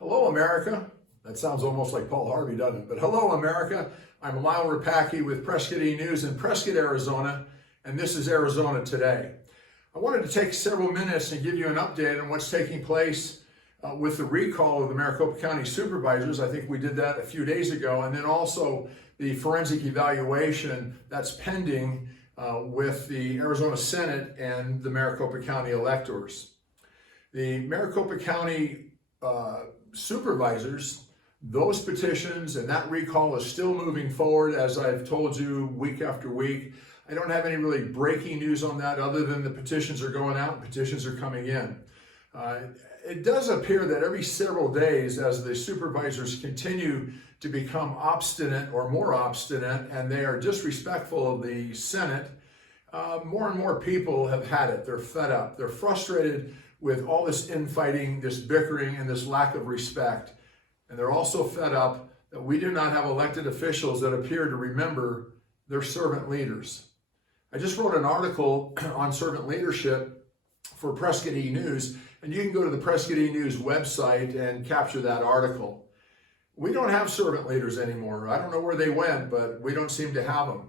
Hello, America. That sounds almost like Paul Harvey, doesn't it? But hello, America. I'm Lyle Rapacki with Prescott E-News in Prescott, Arizona, and this is Arizona Today. I wanted to take several minutes and give you an update on what's taking place with the recall of the Maricopa County supervisors. I think we did that a few days ago, and then also the forensic evaluation that's pending with the Arizona Senate and the Maricopa County electors. The Maricopa County supervisors, those petitions and that recall is still moving forward, as I've told you week after week. I don't have any really breaking news on that other than the petitions are going out and petitions are coming in. It does appear that every several days, as the supervisors continue to become obstinate or more obstinate and they are disrespectful of the Senate, more and more people have had it. They're fed up. They're frustrated with all this infighting, this bickering, and this lack of respect. And they're also fed up that we do not have elected officials that appear to remember their servant leaders. I just wrote an article on servant leadership for Prescott E-News, and you can go to the Prescott E-News website and capture that article. We don't have servant leaders anymore. I don't know where they went, but we don't seem to have them.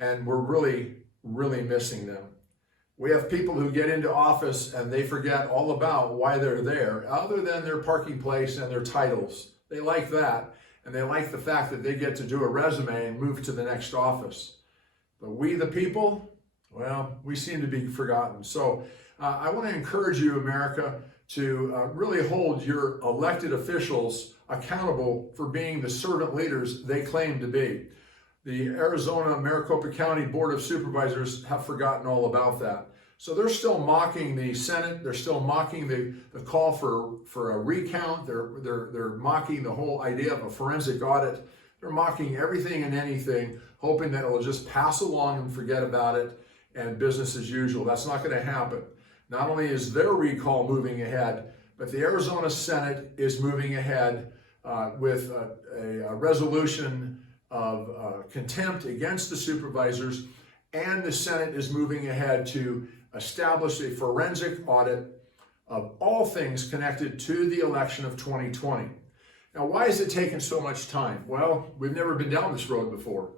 And we're really, really missing them. We have people who get into office and they forget all about why they're there, other than their parking place and their titles. They like that, and they like the fact that they get to do a resume and move to the next office. But we, the people, well, we seem to be forgotten. So I want to encourage you, America, to really hold your elected officials accountable for being the servant leaders they claim to be. The Arizona Maricopa County Board of Supervisors have forgotten all about that. So they're still mocking the Senate. They're still mocking the call for a recount. They're mocking the whole idea of a forensic audit. They're mocking everything and anything, hoping that it will just pass along and forget about it and business as usual. That's not going to happen. Not only is their recall moving ahead, but the Arizona Senate is moving ahead with a resolution of contempt against the supervisors, and the Senate is moving ahead to establish a forensic audit of all things connected to the election of 2020. Now, why is it taking so much time? Well, we've never been down this road before.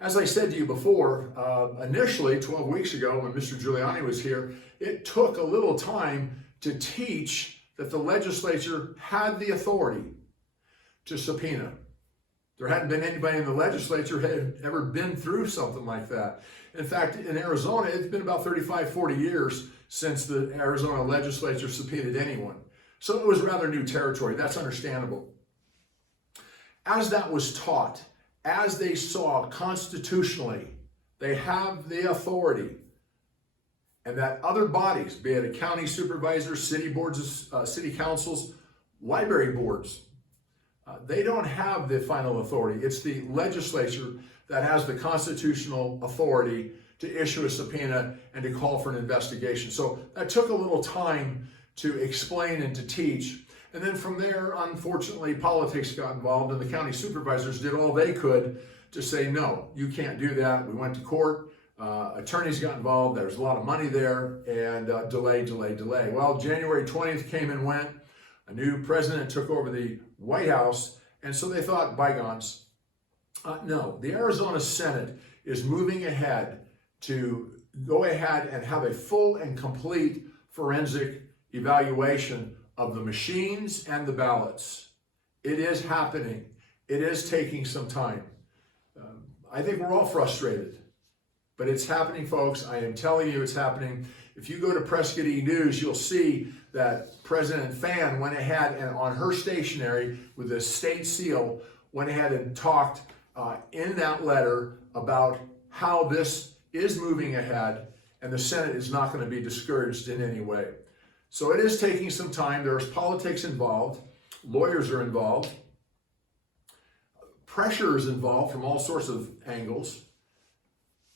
As I said to you before, initially 12 weeks ago when Mr. Giuliani was here, it took a little time to teach that the legislature had the authority to subpoena. There hadn't been anybody in the legislature who had ever been through something like that. In fact, in Arizona, it's been about 35, 40 years since the Arizona legislature subpoenaed anyone. So it was rather new territory. That's understandable. As that was taught, as they saw constitutionally, they have the authority, and that other bodies, be it a county supervisor, city boards, city councils, library boards, they don't have the final authority. It's the legislature that has the constitutional authority to issue a subpoena and to call for an investigation. So that took a little time to explain and to teach. And then from there, unfortunately, politics got involved, and the county supervisors did all they could to say, no, you can't do that. We went to court. Attorneys got involved. There was a lot of money there, and delay. Well, January 20th came and went. A new president took over the White House, and so they thought bygones. No, the Arizona Senate is moving ahead to go ahead and have a full and complete forensic evaluation of the machines and the ballots. It is happening. It is taking some time. I think we're all frustrated, but it's happening, folks. I am telling you it's happening. If you go to Prescott E-News, you'll see that President Fan went ahead and on her stationery with the state seal, went ahead and talked in that letter about how this is moving ahead, and the Senate is not going to be discouraged in any way. So it is taking some time. There's politics involved. Lawyers are involved. Pressure is involved from all sorts of angles.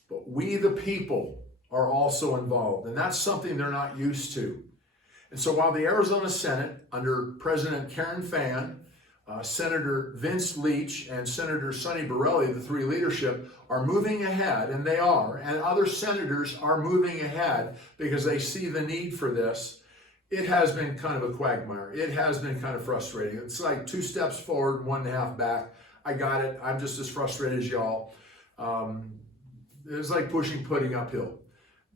But we, the people, are also involved, and that's something they're not used to. And so while the Arizona Senate, under President Karen Fan, Senator Vince Leach, and Senator Sonny Borelli, the three leadership, are moving ahead, and they are, and other senators are moving ahead because they see the need for this, it has been kind of a quagmire. It has been kind of frustrating. It's like 2 steps forward, 1.5 back. I got it. I'm just as frustrated as y'all. It's like pushing pudding uphill.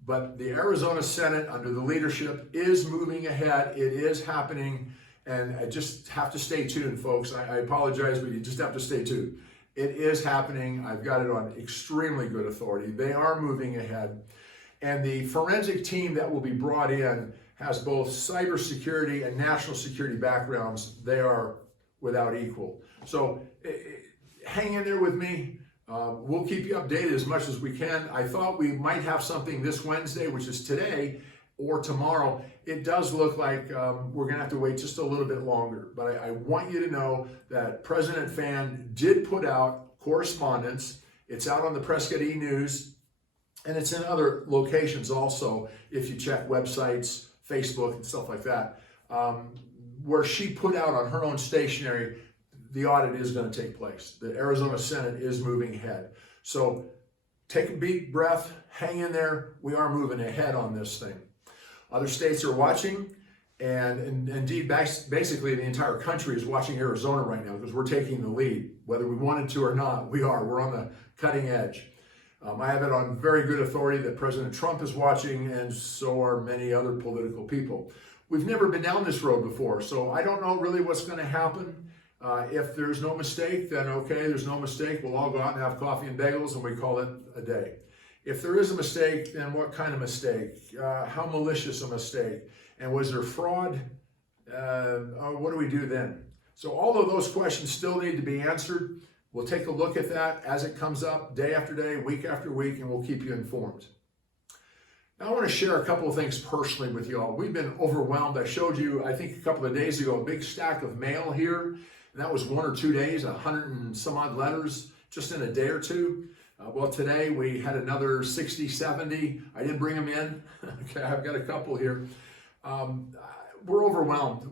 But the Arizona Senate, under the leadership, is moving ahead. It is happening. And I just have to stay tuned, folks. I apologize, but you just have to stay tuned. It is happening. I've got it on extremely good authority. They are moving ahead. And the forensic team that will be brought in has both cybersecurity and national security backgrounds. They are without equal. So hang in there with me. We'll keep you updated as much as we can. I thought we might have something this Wednesday, which is today, or tomorrow. It does look like we're going to have to wait just a little bit longer. But I want you to know that President Fan did put out correspondence. It's out on the Prescott E-News, and it's in other locations also, if you check websites, Facebook, and stuff like that, where she put out on her own stationery, the audit is going to take place. The Arizona Senate is moving ahead. So take a deep breath, hang in there. We are moving ahead on this thing. Other states are watching, and indeed, basically the entire country is watching Arizona right now because we're taking the lead. Whether we wanted to or not, we are. We're on the cutting edge. I have it on very good authority that President Trump is watching, and so are many other political people. We've never been down this road before, so I don't know really what's going to happen. If there's no mistake, then okay, there's no mistake. We'll all go out and have coffee and bagels, and we call it a day. If there is a mistake, then what kind of mistake? How malicious a mistake? And was there fraud? What do we do then? So all of those questions still need to be answered. We'll take a look at that as it comes up day after day, week after week, and we'll keep you informed. Now I want to share a couple of things personally with y'all. We've been overwhelmed. I showed you, I think a couple of days ago, a big stack of mail here. And that was 1 or 2 days, 100 and some odd letters just in a day or two. Well, today we had another 60, 70. I didn't bring them in. Okay, I've got a couple here. We're overwhelmed.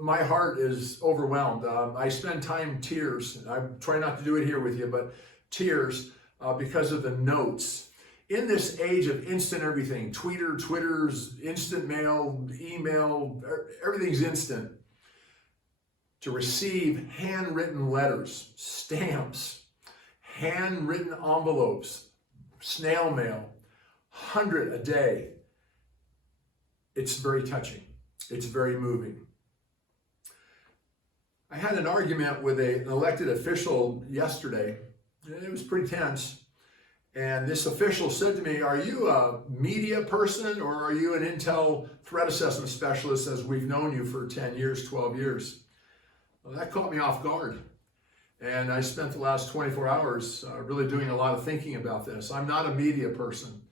My heart is overwhelmed. I spend time in tears. I try not to do it here with you, but tears because of the notes. In this age of instant everything, Twitters, instant mail, email, everything's instant. To receive handwritten letters, stamps, handwritten envelopes, snail mail, 100 a day. It's very touching. It's very moving. I had an argument with an elected official yesterday. It was pretty tense. And this official said to me, "Are you a media person or are you an intel threat assessment specialist as we've known you for 10 years, 12 years?" Well, that caught me off guard. And I spent the last 24 hours really doing a lot of thinking about this. I'm not a media person.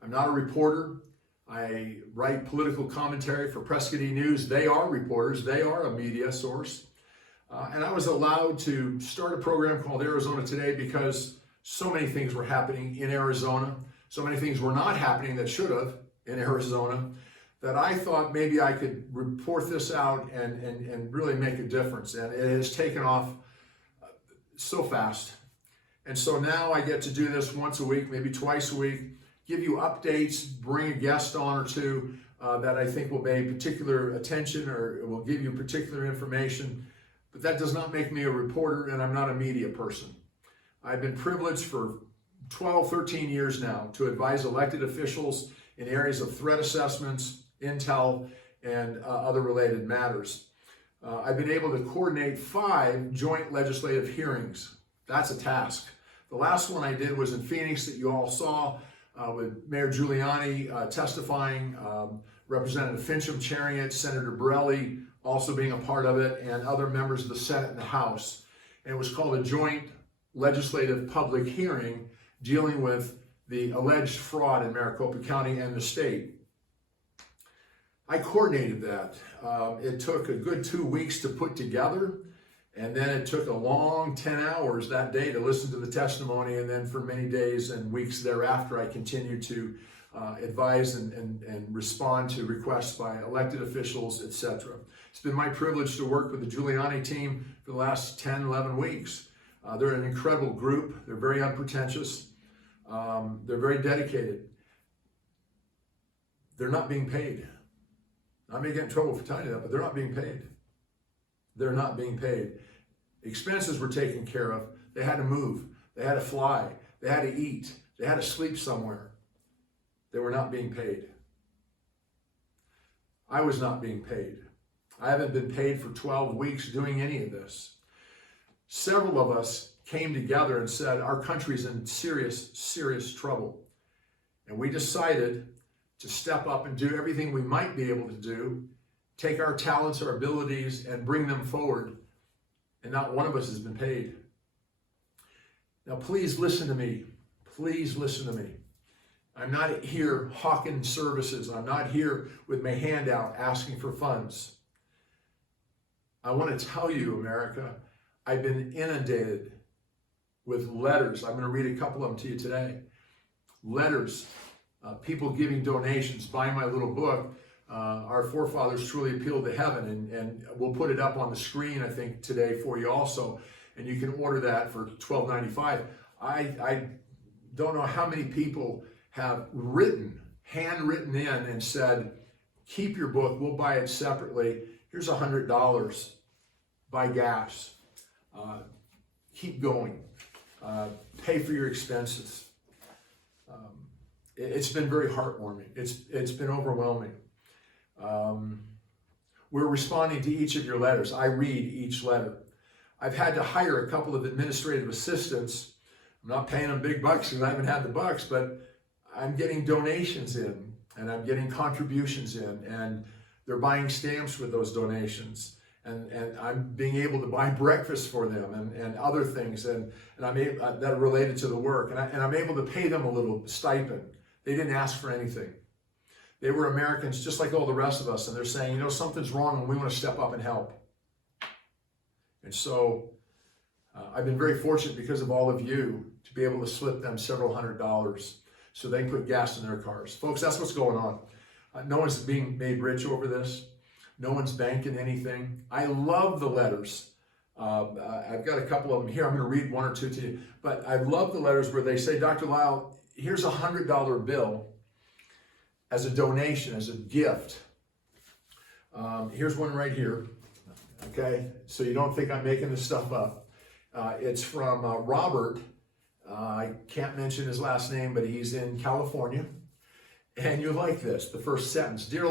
I'm not a reporter. I write political commentary for Prescott E-News. They are reporters. They are a media source. And I was allowed to start a program called Arizona Today because so many things were happening in Arizona. So many things were not happening that should have in Arizona, that I thought maybe I could report this out and really make a difference. And it has taken off so fast. And so now I get to do this once a week, maybe twice a week, give you updates, bring a guest on or two that I think will pay particular attention or will give you particular information. But that does not make me a reporter, and I'm not a media person. I've been privileged for 12, 13 years now to advise elected officials in areas of threat assessments, intel, and other related matters. I've been able to coordinate 5 joint legislative hearings. That's a task. The last one I did was in Phoenix that you all saw with Mayor Giuliani testifying, Representative Fincham chairing it, Senator Borelli also being a part of it, and other members of the Senate and the House. And it was called a joint legislative public hearing dealing with the alleged fraud in Maricopa County and the state. I coordinated that. It took a good 2 weeks to put together, and then it took a long 10 hours that day to listen to the testimony, and then for many days and weeks thereafter, I continued to advise and respond to requests by elected officials, etc. It's been my privilege to work with the Giuliani team for the last 10, 11 weeks. They're an incredible group. They're very unpretentious. They're very dedicated. They're not being paid. I may get in trouble for telling you that, but they're not being paid. They're not being paid. Expenses were taken care of. They had to move. They had to fly. They had to eat. They had to sleep somewhere. They were not being paid. I was not being paid. I haven't been paid for 12 weeks doing any of this. Several of us came together and said, our country's in serious, serious trouble. And we decided to step up and do everything we might be able to do, take our talents, our abilities, and bring them forward. And not one of us has been paid. Now, please listen to me. Please listen to me. I'm not here hawking services. I'm not here with my hand out asking for funds. I want to tell you, America, I've been inundated with letters. I'm going to read a couple of them to you today. Letters, people giving donations, buying my little book, Our Forefathers Truly Appealed to Heaven, and we'll put it up on the screen, I think, today for you also, and you can order that for $12.95. I don't know how many people have handwritten in and said, keep your book, we'll buy it separately. Here's $100, buy gas, keep going, pay for your expenses. It's been very heartwarming. It's been overwhelming. We're responding to each of your letters. I read each letter. I've had to hire a couple of administrative assistants. I'm not paying them big bucks because I haven't had the bucks, but I'm getting donations in and I'm getting contributions in, and they're buying stamps with those donations, and I'm being able to buy breakfast for them and other things and I'm able, that are related to the work, and I'm able to pay them a little stipend. They didn't ask for anything. They were Americans just like all the rest of us, and they're saying, you know, something's wrong and we want to step up and help. And so I've been very fortunate because of all of you to be able to slip them several $100s so they can put gas in their cars. Folks, that's what's going on. No one's being made rich over this. No one's banking anything. I love the letters. I've got a couple of them here. I'm going to read one or two to you. But I love the letters where they say, Dr. Lyle, here's a $100 bill as a donation, as a gift. Here's one right here. Okay, so you don't think I'm making this stuff up. It's from Robert. I can't mention his last name, but he's in California. And you like this, the first sentence. Dear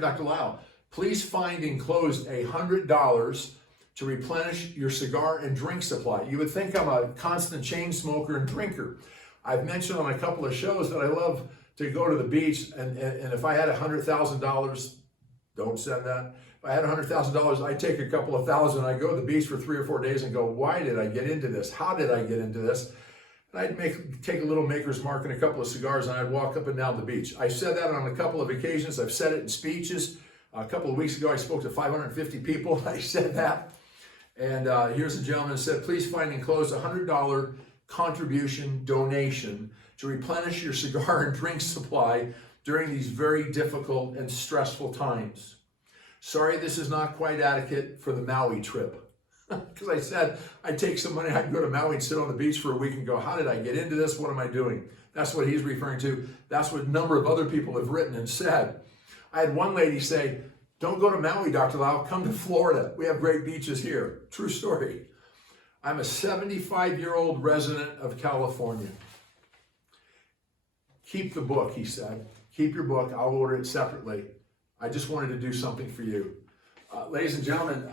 Dr. Lyle, please find enclosed $100 to replenish your cigar and drink supply. You would think I'm a constant chain smoker and drinker. I've mentioned on a couple of shows that I love to go to the beach, and if I had $100,000, don't send that. If I had $100,000, I'd take a couple of thousand, I'd go to the beach for 3 or 4 days and go, why did I get into this? How did I get into this? And I'd take a little maker's mark and a couple of cigars, and I'd walk up and down the beach. I said that on a couple of occasions. I've said it in speeches. A couple of weeks ago, I spoke to 550 people. I said that. And here's a gentleman who said, please find enclosed $100 contribution donation to replenish your cigar and drink supply during these very difficult and stressful times. Sorry, this is not quite adequate for the Maui trip. Because I said I'd take some money, I'd go to Maui and sit on the beach for a week and go, how did I get into this? What am I doing? That's what he's referring to. That's what a number of other people have written and said. I had one lady say, don't go to Maui, Dr. Lyle, come to Florida. We have great beaches here. True story. I'm a 75-year-old resident of California. Keep the book, he said. Keep your book. I'll order it separately. I just wanted to do something for you. Ladies and gentlemen,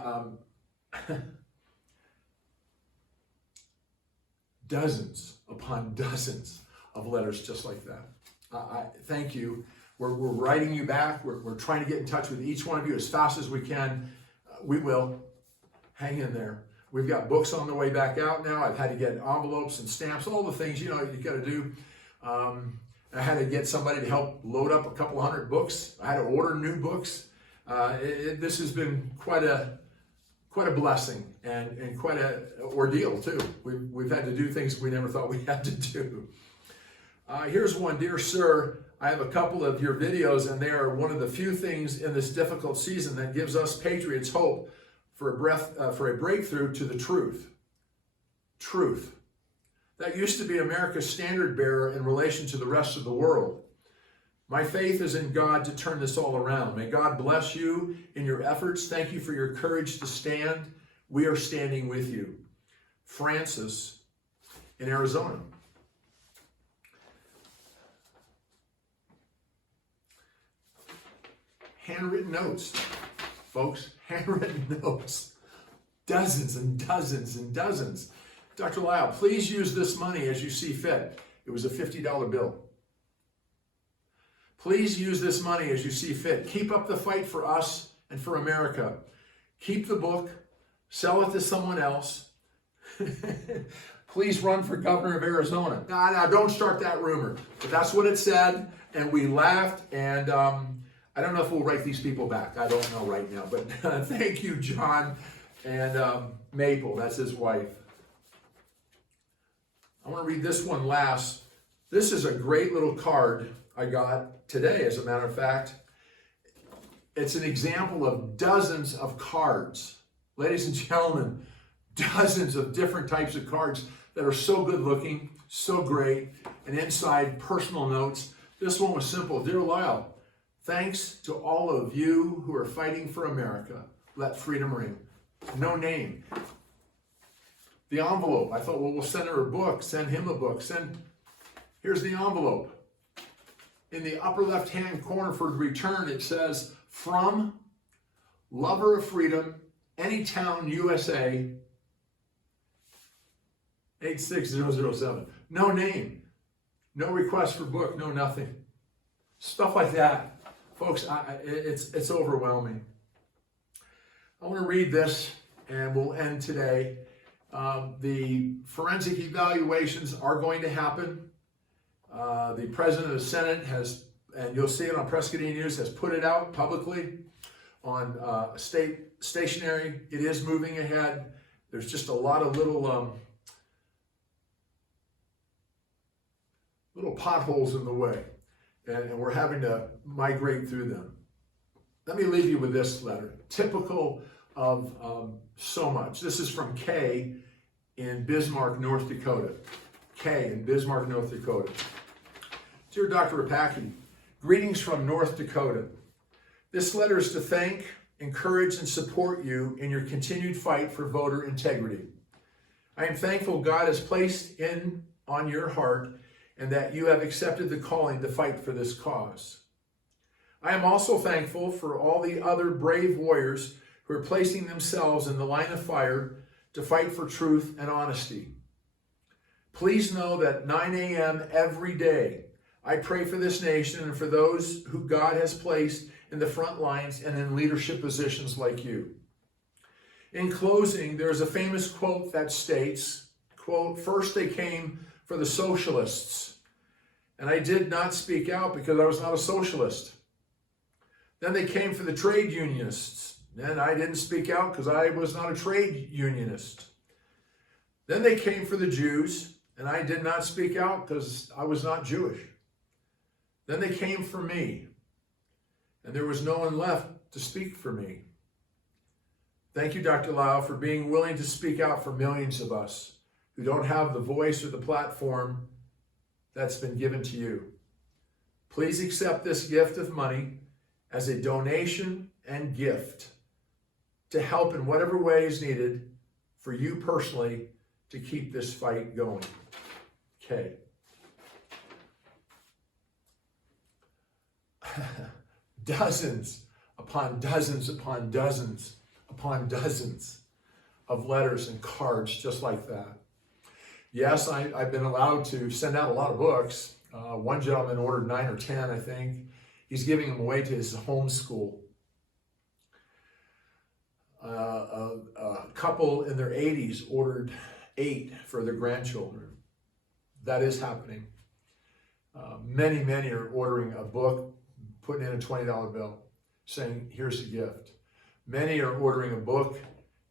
dozens upon dozens of letters just like that. Thank you. We're writing you back. We're trying to get in touch with each one of you as fast as we can. We will. Hang in there. We've got books on the way back out now. I've had to get envelopes and stamps, all the things, you know, you got to do. I had to get somebody to help load up a couple of hundred books. I had to order new books. This has been quite a blessing and quite an ordeal too. We've had to do things we never thought we had to do. Here's one. Dear sir, I have a couple of your videos, and they are one of the few things in this difficult season that gives us patriots hope for a breakthrough to the truth. Truth. That used to be America's standard bearer in relation to the rest of the world. My faith is in God to turn this all around. May God bless you in your efforts. Thank you for your courage to stand. We are standing with you. Francis in Arizona. Handwritten notes, folks, handwritten notes. Dozens and dozens and dozens. Dr. Lyle, please use this money as you see fit. It was a $50 bill. Please use this money as you see fit. Keep up the fight for us and for America. Keep the book. Sell it to someone else. Please run for governor of Arizona. Now, don't start that rumor. But that's what it said, and we laughed, and I don't know if we'll write these people back. I don't know right now, but thank you, John, and Maple, that's his wife. I want to read this one last. This is a great little card I got today, as a matter of fact. It's an example of dozens of cards. Ladies and gentlemen, dozens of different types of cards that are so good looking, so great, and inside personal notes. This one was simple. Dear Lyle, thanks to all of you who are fighting for America. Let freedom ring. No name. The envelope. I thought, well, we'll send her a book, send him a book. Here's the envelope. In the upper left-hand corner for return, it says, from Lover of Freedom, Anytown, USA, 86007. No name. No request for book. No nothing. Stuff like that. Folks, it's overwhelming. I want to read this, and we'll end today. The forensic evaluations are going to happen. The President of the Senate has, and you'll see it on Prescott News, has put it out publicly on state stationery. It is moving ahead. There's just a lot of little potholes in the way, and we're having to migrate through them. Let me leave you with this letter, typical of so much. This is from Kay in Bismarck, North Dakota. Kay in Bismarck, North Dakota. Dear Dr. Rapaki, greetings from North Dakota. This letter is to thank, encourage, and support you in your continued fight for voter integrity. I am thankful God has placed on your heart and that you have accepted the calling to fight for this cause. I am also thankful for all the other brave warriors who are placing themselves in the line of fire to fight for truth and honesty. Please know that 9 a.m. every day, I pray for this nation and for those who God has placed in the front lines and in leadership positions like you. In closing, there is a famous quote that states, quote, first they came for the socialists, and I did not speak out because I was not a socialist. Then they came for the trade unionists, and I didn't speak out because I was not a trade unionist. Then they came for the Jews, and I did not speak out because I was not Jewish. Then they came for me, and there was no one left to speak for me. Thank you, Dr. Lyle, for being willing to speak out for millions of us who don't have the voice or the platform that's been given to you. Please accept this gift of money as a donation and gift to help in whatever way is needed for you personally to keep this fight going. Okay. Dozens upon dozens upon dozens upon dozens of letters and cards just like that. Yes, I've been allowed to send out a lot of books. One gentleman ordered 9 or 10, I think. He's giving them away to his homeschool. A couple in their 80s ordered 8 for their grandchildren. That is happening. Many are ordering a book, putting in a $20 bill, saying, here's a gift. Many are ordering a book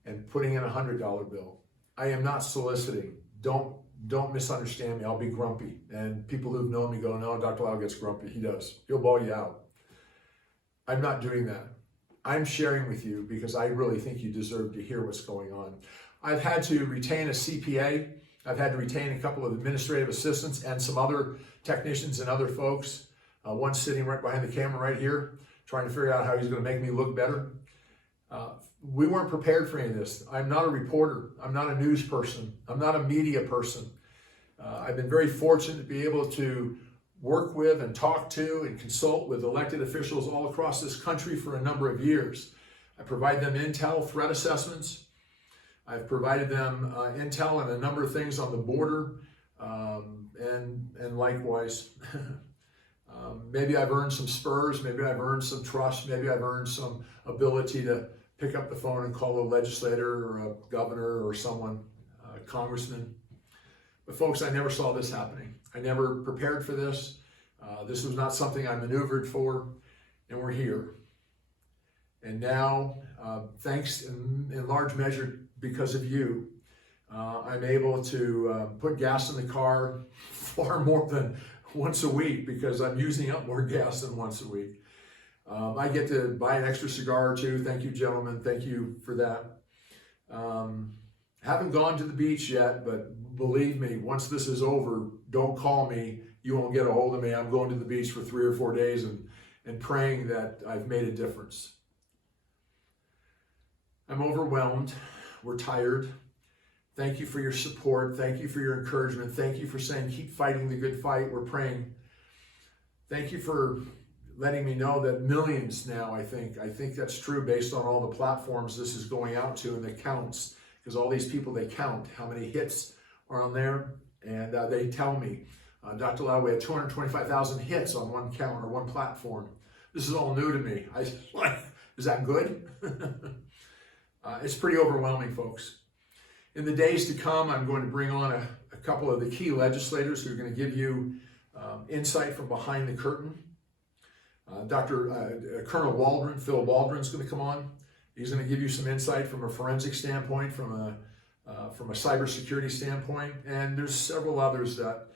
and putting in a $100 bill. I am not soliciting. Don't misunderstand me. I'll be grumpy. And people who've known me go, no, Dr. Lyle gets grumpy. He does. He'll bawl you out. I'm not doing that. I'm sharing with you because I really think you deserve to hear what's going on. I've had to retain a CPA. I've had to retain a couple of administrative assistants and some other technicians and other folks. One sitting right behind the camera right here, trying to figure out how he's going to make me look better. We weren't prepared for any of this. I'm not a reporter. I'm not a news person. I'm not a media person. I've been very fortunate to be able to work with and talk to and consult with elected officials all across this country for a number of years. I provide them intel, threat assessments. I've provided them intel on a number of things on the border, and likewise. Maybe I've earned some spurs, maybe I've earned some trust, maybe I've earned some ability to pick up the phone and call a legislator or a governor or someone, a congressman. But folks, I never saw this happening. I never prepared for this. This was not something I maneuvered for, and we're here. And now, thanks in large measure because of you, I'm able to put gas in the car far more than once a week because I'm using up more gas than once a week. I get to buy an extra cigar or two. Thank you, gentlemen. Thank you for that. Haven't gone to the beach yet, but believe me, once this is over, don't call me. You won't get a hold of me. I'm going to the beach for 3 or 4 days and praying that I've made a difference. I'm overwhelmed. We're tired. Thank you for your support. Thank you for your encouragement. Thank you for saying, keep fighting the good fight. We're praying. Thank you for letting me know that millions now, I think that's true based on all the platforms this is going out to and the counts, because all these people, they count how many hits are on there, and they tell me, Dr. Lau, we had 225,000 hits on one count or one platform. This is all new to me. I like, is that good? It's pretty overwhelming, folks. In the days to come, I'm going to bring on a couple of the key legislators who are going to give you insight from behind the curtain. Colonel Waldron, Phil Waldron, is going to come on. He's going to give you some insight from a forensic standpoint, from a cybersecurity standpoint, and there's several others that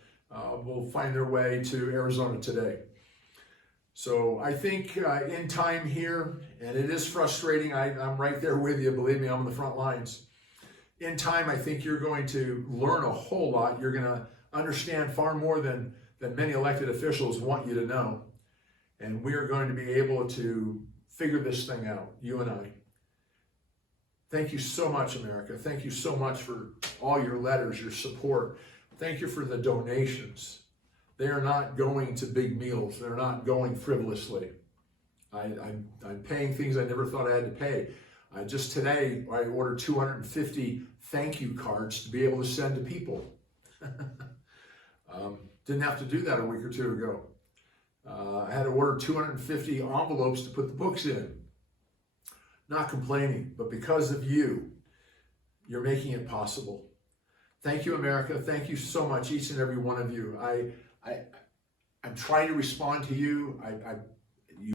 will find their way to Arizona today. So I think in time here, and it is frustrating, I'm right there with you, believe me, I'm on the front lines. In time, I think you're going to learn a whole lot. You're going to understand far more than many elected officials want you to know. And we are going to be able to figure this thing out, you and I. Thank you so much, America. Thank you so much for all your letters, your support. Thank you for the donations. They are not going to big meals. They're not going frivolously. I'm paying things I never thought I had to pay. Just today, I ordered 250 thank you cards to be able to send to people. Didn't have to do that a week or two ago. I had to order 250 envelopes to put the books in. Not complaining, but because of you, you're making it possible. Thank you, America. Thank you so much, each and every one of you. I'm trying to respond to you.